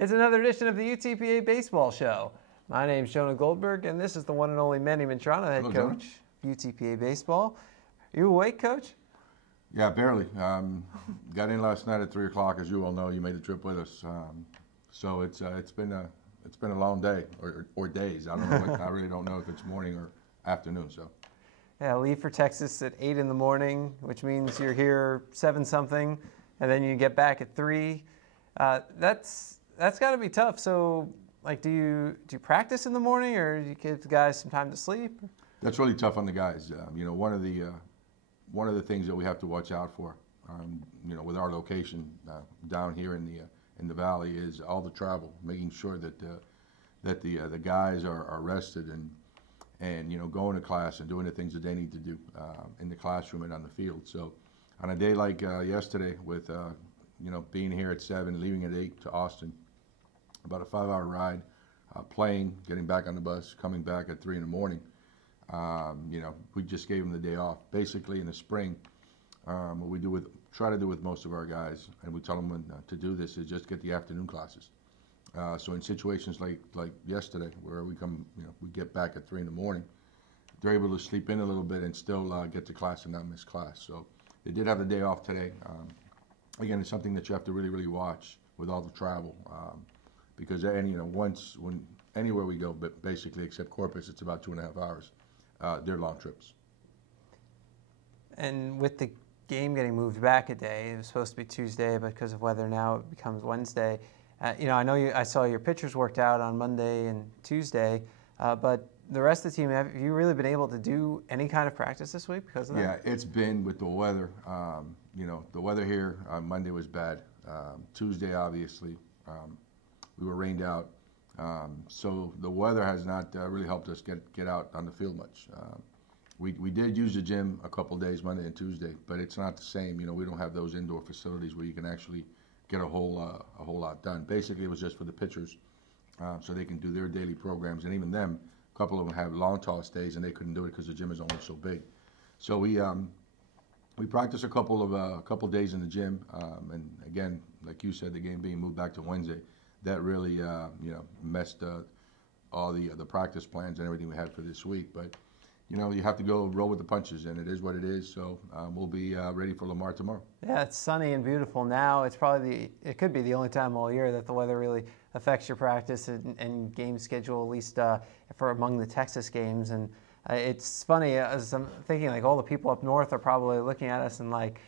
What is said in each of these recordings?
It's another edition of the UTPA Baseball Show. My name's Jonah Goldberg, and this is the one and only Manny Mantrana, head Hello, coach of UTPA Baseball. Are you awake, Coach? Yeah, barely. Got in last night at 3 o'clock, as you all know. You made the trip with us, so it's been a long day or days. I don't know. I really don't know if it's morning or afternoon. So. Yeah, leave for Texas at 8 in the morning, which means you're here 7-something, and then you get back at 3. That's got to be tough. So, like, do you practice in the morning, or do you give the guys some time to sleep? That's really tough on the guys. One of the things that we have to watch out for, with our location down here in the valley, is all the travel, making sure that the guys are rested and going to class and doing the things that they need to do in the classroom and on the field. So, on a day like yesterday, with being here at 7, leaving at 8 to Austin, about a 5-hour ride, playing, getting back on the bus, coming back at 3 in the morning. We just gave them the day off. Basically, in the spring, what we try to do with most of our guys, and we tell them when to do this, is just get the afternoon classes. So in situations like yesterday, where we get back at 3 in the morning, they're able to sleep in a little bit and still get to class and not miss class. So they did have the day off today. Again, it's something that you have to really, really watch with all the travel, because anywhere we go, but basically except Corpus, it's about 2.5 hours. They're long trips. And with the game getting moved back a day, it was supposed to be Tuesday, but because of weather now it becomes Wednesday. I saw your pitchers worked out on Monday and Tuesday, but the rest of the team, have you really been able to do any kind of practice this week because of that? Yeah, it's been with the weather. The weather here on Monday was bad. Tuesday, obviously, we were rained out. So the weather has not really helped us get out on the field much. We did use the gym a couple days, Monday and Tuesday, but it's not the same. We don't have those indoor facilities where you can actually get a whole lot done. Basically, it was just for the pitchers, so they can do their daily programs, and even them, a couple of them have long toss days, and they couldn't do it because the gym is only so big. So we practiced a couple days in the gym, and again, like you said, the game being moved back to Wednesday, that really messed all the practice plans and everything we had for this week. But you have to go roll with the punches, and it is what it is. So we'll be ready for Lamar tomorrow. Yeah, it's sunny and beautiful now. It could be the only time all year that the weather really affects your practice and game schedule, at least for among the Texas games. And it's funny, as I'm thinking, like, all the people up north are probably looking at us and like,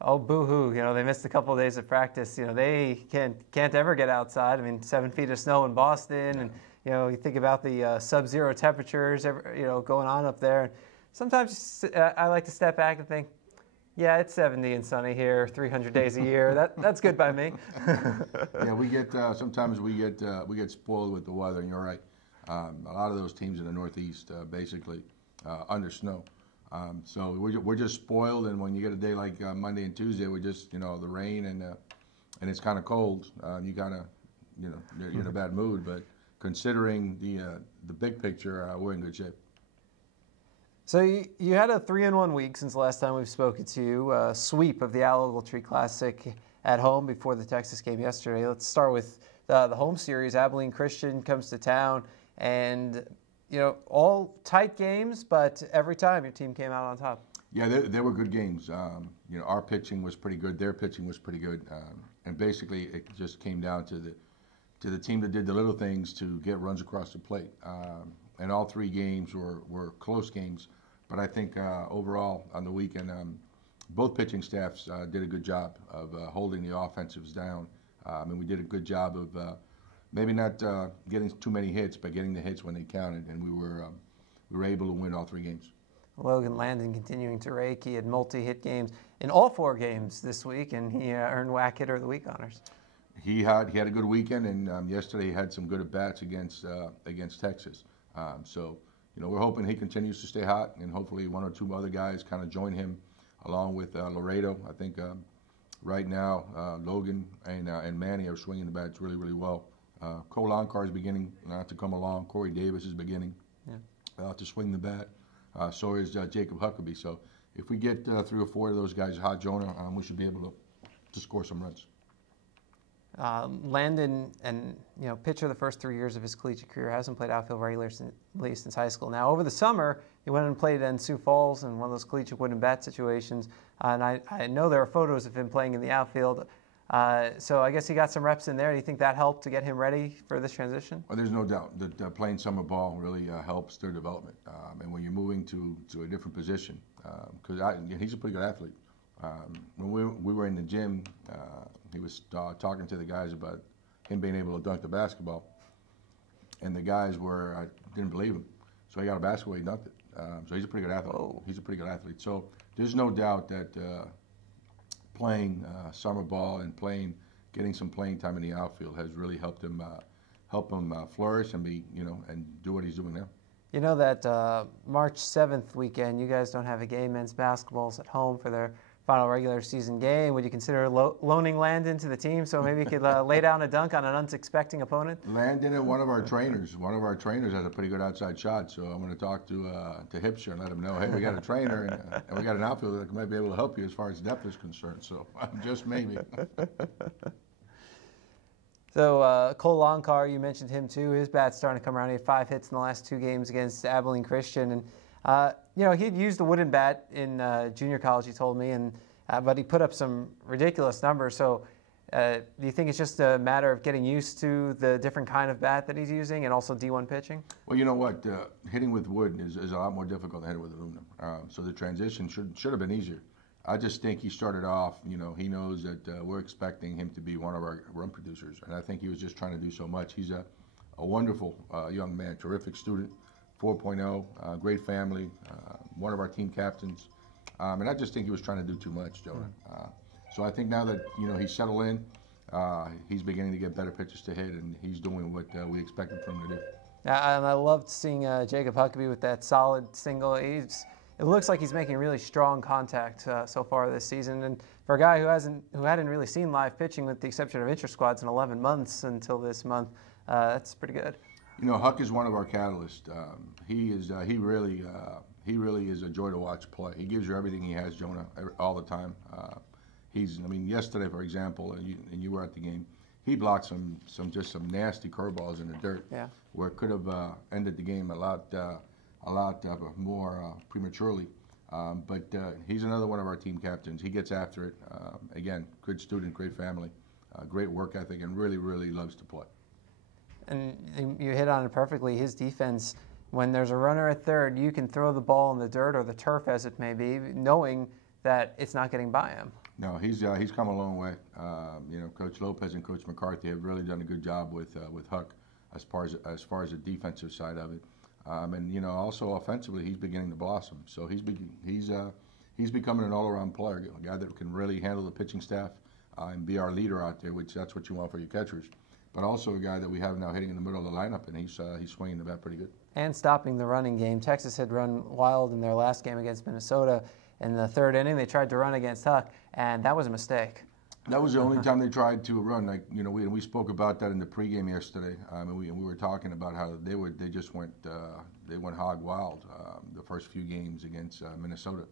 oh, boo-hoo, they missed a couple of days of practice. They can't ever get outside. I mean, 7 feet of snow in Boston, and you think about the sub-zero temperatures, going on up there. Sometimes I like to step back and think, yeah, it's 70 and sunny here, 300 days a year. That's good by me. Yeah, we get sometimes we get spoiled with the weather, and you're right. A lot of those teams in the Northeast basically under snow. So we're just spoiled, and when you get a day like Monday and Tuesday, we just the rain and it's kind of cold. You kind of you're in a bad mood, but considering the big picture, we're in good shape. So you had a 3-1 week since the last time we've spoken to you. A sweep of the Al Tree Classic at home before the Texas game yesterday. Let's start with the home series. Abilene Christian comes to town, and all tight games, but every time your team came out on top. Yeah, they were good games. Our pitching was pretty good. Their pitching was pretty good, and basically it just came down to the team that did the little things to get runs across the plate. And all 3 games were close games, but I think overall on the weekend, both pitching staffs did a good job of holding the offensives down. And we did a good job of maybe not getting too many hits, but getting the hits when they counted, and we were able to win all 3 games. Logan Landon continuing to rake. He had multi-hit games in all 4 games this week, and he earned WAC Hitter of the Week honors. He had a good weekend, and yesterday he had some good at-bats against Texas. So we're hoping he continues to stay hot, and hopefully 1 or 2 other guys kind of join him, along with Laredo. I think right now Logan and Manny are swinging the bats really, really well. Cole Onkar is beginning to come along. Corey Davis is beginning to swing the bat. So is Jacob Huckabee. So if we get 3 or 4 of those guys hot, Jonah, we should be able to score some runs. Landon, and pitcher the first 3 years of his collegiate career, hasn't played outfield regularly since high school. Now, over the summer, he went and played in Sioux Falls in one of those collegiate wooden bat situations, and I know there are photos of him playing in the outfield. So I guess he got some reps in there. Do you think that helped to get him ready for this transition? Well, there's no doubt that playing summer ball really helps their development. And when you're moving to a different position, because he's a pretty good athlete. When we were in the gym, he was talking to the guys about him being able to dunk the basketball, and the guys I didn't believe him. So he got a basketball, he dunked it. So he's a pretty good athlete. Whoa. He's a pretty good athlete. So there's no doubt that playing summer ball and getting some playing time in the outfield has really helped him flourish and and do what he's doing now. You know that March 7th weekend, you guys don't have a game. Men's basketball's at home for their final regular season game. Would you consider loaning Landon to the team so maybe he could lay down a dunk on an unsuspecting opponent? Landon and one of our trainers has a pretty good outside shot, so I'm going to talk to Hipsher and let him know, hey, we got a trainer and we got an outfielder that might be able to help you as far as depth is concerned. So just maybe. So Cole Longcar, you mentioned him too. His bat's starting to come around. He had 5 hits in the last 2 games against Abilene Christian, and he'd used the wooden bat in junior college, he told me, and but he put up some ridiculous numbers. So do you think it's just a matter of getting used to the different kind of bat that he's using and also D1 pitching? Well, you know what? Hitting with wood is a lot more difficult than hitting with aluminum. So the transition should have been easier. I just think he started off, he knows that we're expecting him to be one of our run producers, and I think he was just trying to do so much. He's a wonderful young man, terrific student, 4.0, great family, one of our team captains, and I just think he was trying to do too much, Jonah. So I think now that he's settled in, he's beginning to get better pitches to hit, and he's doing what we expected from him to do. And I loved seeing Jacob Huckabee with that solid single. It looks like he's making really strong contact so far this season, and for a guy who hadn't really seen live pitching, with the exception of inter-squads, in 11 months until this month, that's pretty good. Huck is one of our catalysts. He really is a joy to watch play. He gives you everything he has, Jonah, all the time. Yesterday, for example, and you were at the game, he blocked some nasty curveballs in the dirt, where it could have ended the game a lot more prematurely. But he's another one of our team captains. He gets after it. Again, good student, great family, great work ethic, and really, really loves to play. And you hit on it perfectly. His defense, when there's a runner at third, you can throw the ball in the dirt or the turf, as it may be, knowing that it's not getting by him. No, he's come a long way. Coach Lopez and Coach McCarthy have really done a good job with Huck as far as the defensive side of it. And also offensively, he's beginning to blossom. So he's becoming an all-around player, a guy that can really handle the pitching staff and be our leader out there, which that's what you want for your catchers. But also a guy that we have now hitting in the middle of the lineup, and he's swinging the bat pretty good. And stopping the running game. Texas had run wild in their last game against Minnesota. In the 3rd inning, they tried to run against Huck, and that was a mistake. That was the only time they tried to run. We spoke about that in the pregame yesterday. And we were talking about how they went hog wild the first few games against Minnesota.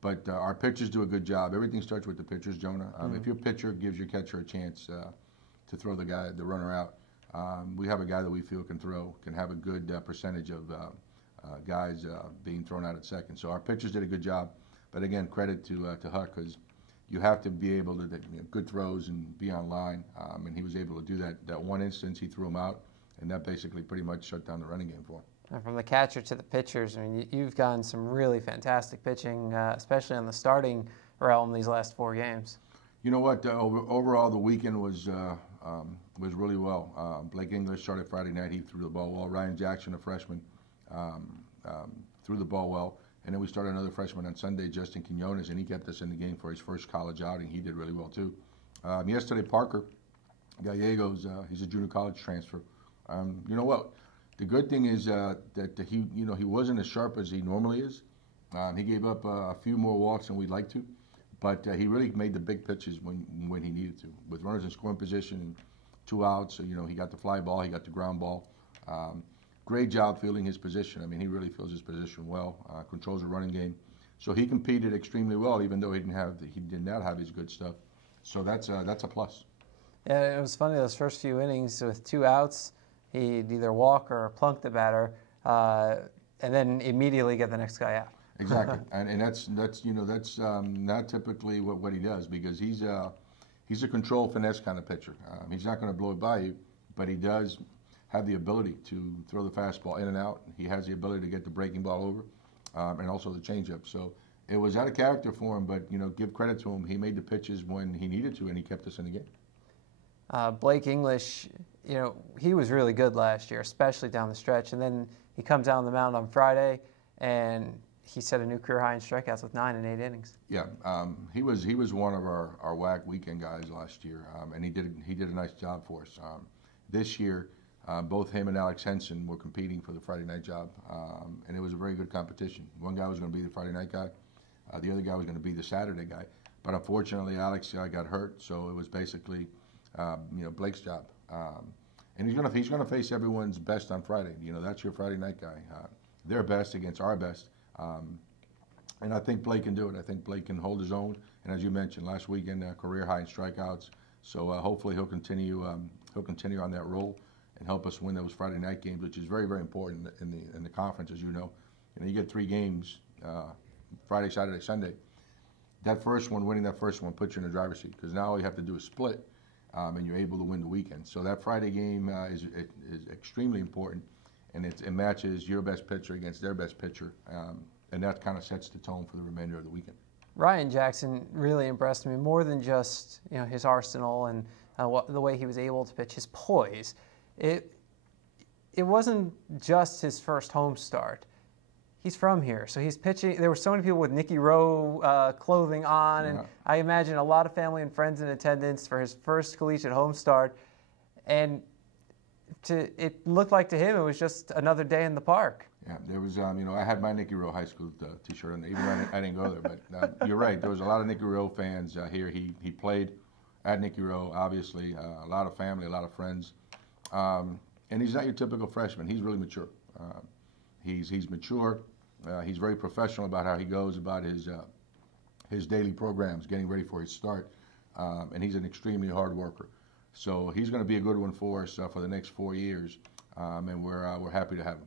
But our pitchers do a good job. Everything starts with the pitchers, Jonah. If your pitcher gives your catcher a chance to throw the runner out, we have a guy that we feel can have a good percentage of guys being thrown out at second. So our pitchers did a good job. But again, credit to Huck, because you have to be able to good throws and be on line, and he was able to do that. That one instance, he threw him out, and that basically pretty much shut down the running game for him. And from the catcher to the pitchers, you've gotten some really fantastic pitching, especially on the starting realm these last 4 games. You know what? Overall, the weekend was really well. Blake English started Friday night. He threw the ball well. Ryan Jackson, a freshman, threw the ball well. And then we started another freshman on Sunday, Justin Quinones, and he kept us in the game for his first college outing. He did really well, too. Yesterday, Parker Gallegos, he's a junior college transfer. You know what? The good thing is that he wasn't as sharp as he normally is. He gave up a few more walks than we'd like to, but he really made the big pitches when he needed to. With runners in scoring position and 2 outs, he got the fly ball, he got the ground ball. Great job fielding his position. He really fields his position well, controls the running game. So he competed extremely well, even though he did not have his good stuff. So that's a plus. Yeah, it was funny those first few innings with 2 outs. He'd either walk or plunk the batter, and then immediately get the next guy out. Exactly, and that's not typically what he does, because he's a control finesse kind of pitcher. He's not going to blow it by you, but he does have the ability to throw the fastball in and out. He has the ability to get the breaking ball over, and also the changeup. So it was out of character for him, but give credit to him. He made the pitches when he needed to, and he kept us in the game. Blake English, he was really good last year, especially down the stretch. And then he comes out on the mound on Friday, and he set a new career high in strikeouts with 9 in 8 innings. Yeah, he was one of our WAC weekend guys last year, and he did a nice job for us. This year, both him and Alex Henson were competing for the Friday night job, and it was a very good competition. One guy was going to be the Friday night guy, the other guy was going to be the Saturday guy. But unfortunately, Alex got hurt, so it was basically Blake's job. And he's going to face everyone's best on Friday. That's your Friday night guy. Their best against our best. And I think Blake can do it. I think Blake can hold his own. And as you mentioned, last weekend, career high in strikeouts. So hopefully he'll continue on that role and help us win those Friday night games, which is very, very important in the conference, as you know. You get 3 games, Friday, Saturday, Sunday. Winning that first one puts you in the driver's seat, because now all you have to do is split, and you're able to win the weekend. So that Friday game is extremely important, and it matches your best pitcher against their best pitcher, and that kind of sets the tone for the remainder of the weekend. Ryan Jackson really impressed me, more than just his arsenal and the way he was able to pitch, his poise. It wasn't just his first home start. He's from here, so he's pitching. There were so many people with Nicky Rowe clothing on, and I imagine a lot of family and friends in attendance for his first collegiate home start. And it looked like to him it was just another day in the park. Yeah, there was, I had my Nicky Rowe High School T-shirt on, even though I didn't go there. But you're right, there was a lot of Nicky Rowe fans here. He played at Nicky Rowe, obviously, a lot of family, a lot of friends. And he's not your typical freshman. He's really mature. He's mature. He's very professional about how he goes about his daily programs, getting ready for his start. And he's an extremely hard worker. So he's going to be a good one for us for the next 4 years, and we're happy to have him.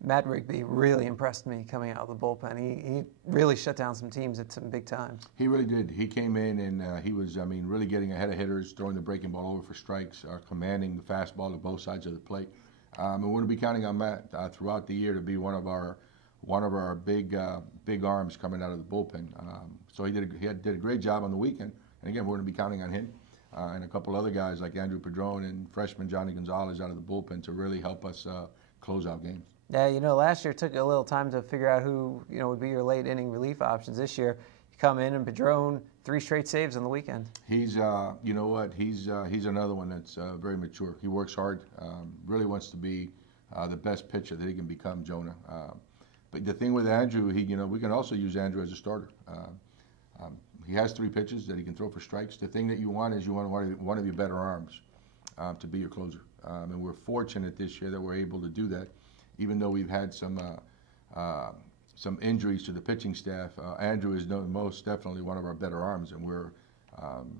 Matt Rigby really impressed me coming out of the bullpen. He really shut down some teams at some big times. He really did. He came in and he was, really getting ahead of hitters, throwing the breaking ball over for strikes, commanding the fastball to both sides of the plate. And we're going to be counting on Matt throughout the year to be one of our big arms coming out of the bullpen. So he did a great job on the weekend. And again, we're going to be counting on him and a couple other guys like Andrew Padron and freshman Johnny Gonzalez out of the bullpen to really help us close out games. Yeah, last year it took a little time to figure out who would be your late inning relief options. This year, you come in and Padron, 3 straight saves on the weekend. He's, he's another one that's very mature. He works hard, really wants to be the best pitcher that he can become, Jonah. But the thing with Andrew, we can also use Andrew as a starter. He has 3 pitches that he can throw for strikes. The thing that you want is one of your better arms to be your closer. And we're fortunate this year that we're able to do that. Even though we've had some injuries to the pitching staff, Andrew is most definitely one of our better arms, and we're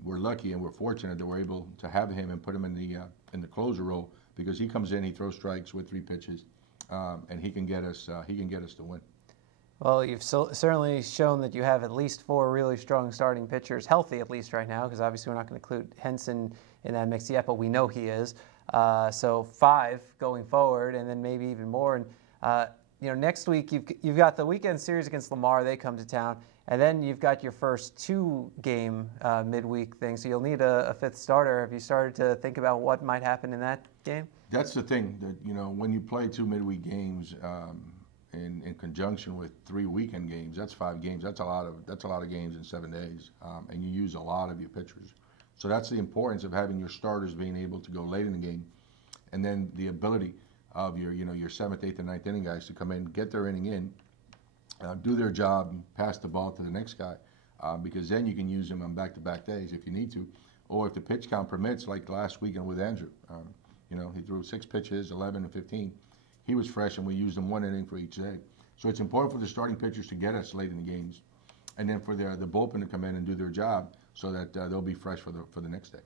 lucky and we're fortunate that we're able to have him and put him in the closer role, because he comes in, he throws strikes with 3 pitches, and he can get us to win. Well, you've certainly shown that you have at least 4 really strong starting pitchers, healthy at least right now, because obviously we're not going to include Henson in that mix yet, but we know he is. So 5 going forward, and then maybe even more. And next week you've got the weekend series against Lamar. They come to town, and then you've got your first 2-game midweek thing. So you'll need a 5th starter. Have you started to think about what might happen in that game? That's the thing that when you play 2 midweek games in conjunction with 3 weekend games, that's 5 games. That's a lot of games in 7 days, and you use a lot of your pitchers. So that's the importance of having your starters being able to go late in the game, and then the ability of your 7th, 8th, and 9th inning guys to come in, get their inning in, do their job, and pass the ball to the next guy, because then you can use them on back-to-back days if you need to, or if the pitch count permits, like last weekend with Andrew. He threw 6 pitches, 11 and 15. He was fresh, and we used him 1 inning for each day. So it's important for the starting pitchers to get us late in the games, and then for the bullpen to come in and do their job, so that they'll be fresh for the next day.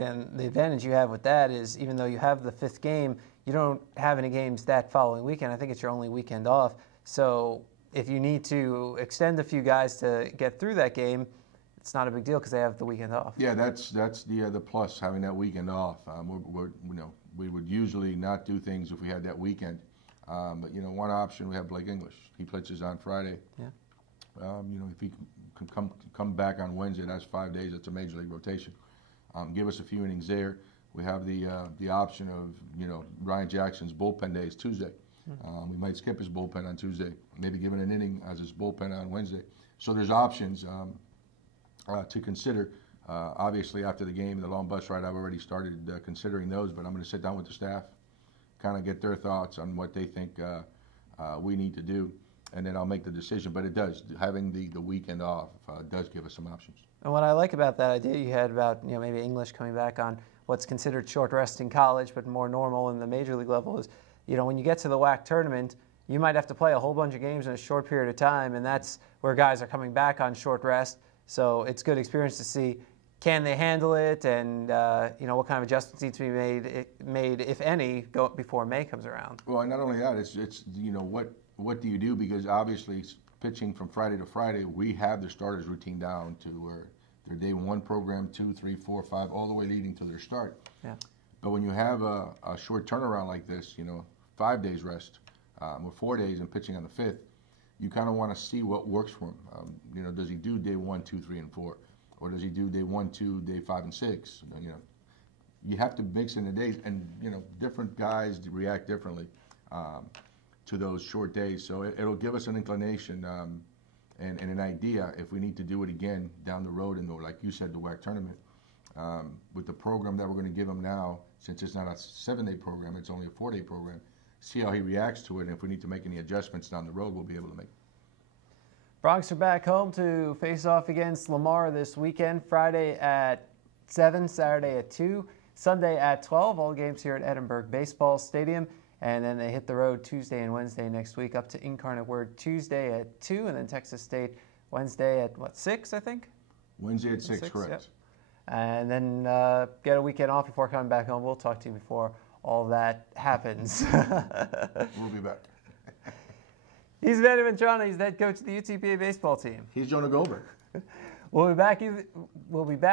And the advantage you have with that is even though you have the 5th game, you don't have any games that following weekend. I think it's your only weekend off. So if you need to extend a few guys to get through that game, it's not a big deal because they have the weekend off. Yeah, that's the plus, having that weekend off. We would usually not do things if we had that weekend. But one option, we have Blake English. He pitches on Friday. Yeah. If he can come back on Wednesday, that's 5 days. That's a major league rotation. Give us a few innings there. We have the option of Ryan Jackson's bullpen day is Tuesday. We might skip his bullpen on Tuesday, maybe give it an inning as his bullpen on Wednesday. So there's options to consider. Obviously, after the game, the long bus ride, I've already started considering those, but I'm going to sit down with the staff, kind of get their thoughts on what they think we need to do, and then I'll make the decision. But it does, having the weekend off does give us some options. And what I like about that idea you had about maybe English coming back on what's considered short rest in college, but more normal in the major league level is, when you get to the WAC tournament, you might have to play a whole bunch of games in a short period of time, and that's where guys are coming back on short rest. So it's good experience to see, can they handle it, and what kind of adjustments need to be made, if any, before May comes around. Well, and not only that, it's what do you do, because obviously pitching from Friday to Friday, we have the starters routine down to where their day 1 program, 2, 3, 4, 5, all the way leading to their start. Yeah. But when you have a short turnaround like this, 5 days rest, or 4 days and pitching on the 5th, you kind of want to see what works for him. Does he do day 1, 2, 3, and 4? Or does he do day 1, 2, day 5, and 6? You have to mix in the days, and different guys react differently to those short days. So it'll give us an inclination and an idea if we need to do it again down the road in like you said, the WAC tournament. With the program that we're going to give him now, since it's not a 7-day program, it's only a 4-day program. See how he reacts to it, and if we need to make any adjustments down the road, we'll be able to make. Bronx are back home to face off against Lamar this weekend. Friday at 7, Saturday at 2, Sunday at 12. All games here at Edinburg Baseball Stadium. And then they hit the road Tuesday and Wednesday next week, up to Incarnate Word Tuesday at 2, and then Texas State Wednesday at, 6, I think? Wednesday at 6, correct. Yep. And then get a weekend off before coming back home. We'll talk to you before all that happens. We'll be back. He's Manny Mantrana. He's the head coach of the UTPA baseball team. He's Jonah Goldberg. We'll be back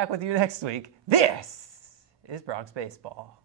with you next week. This is Bronx Baseball.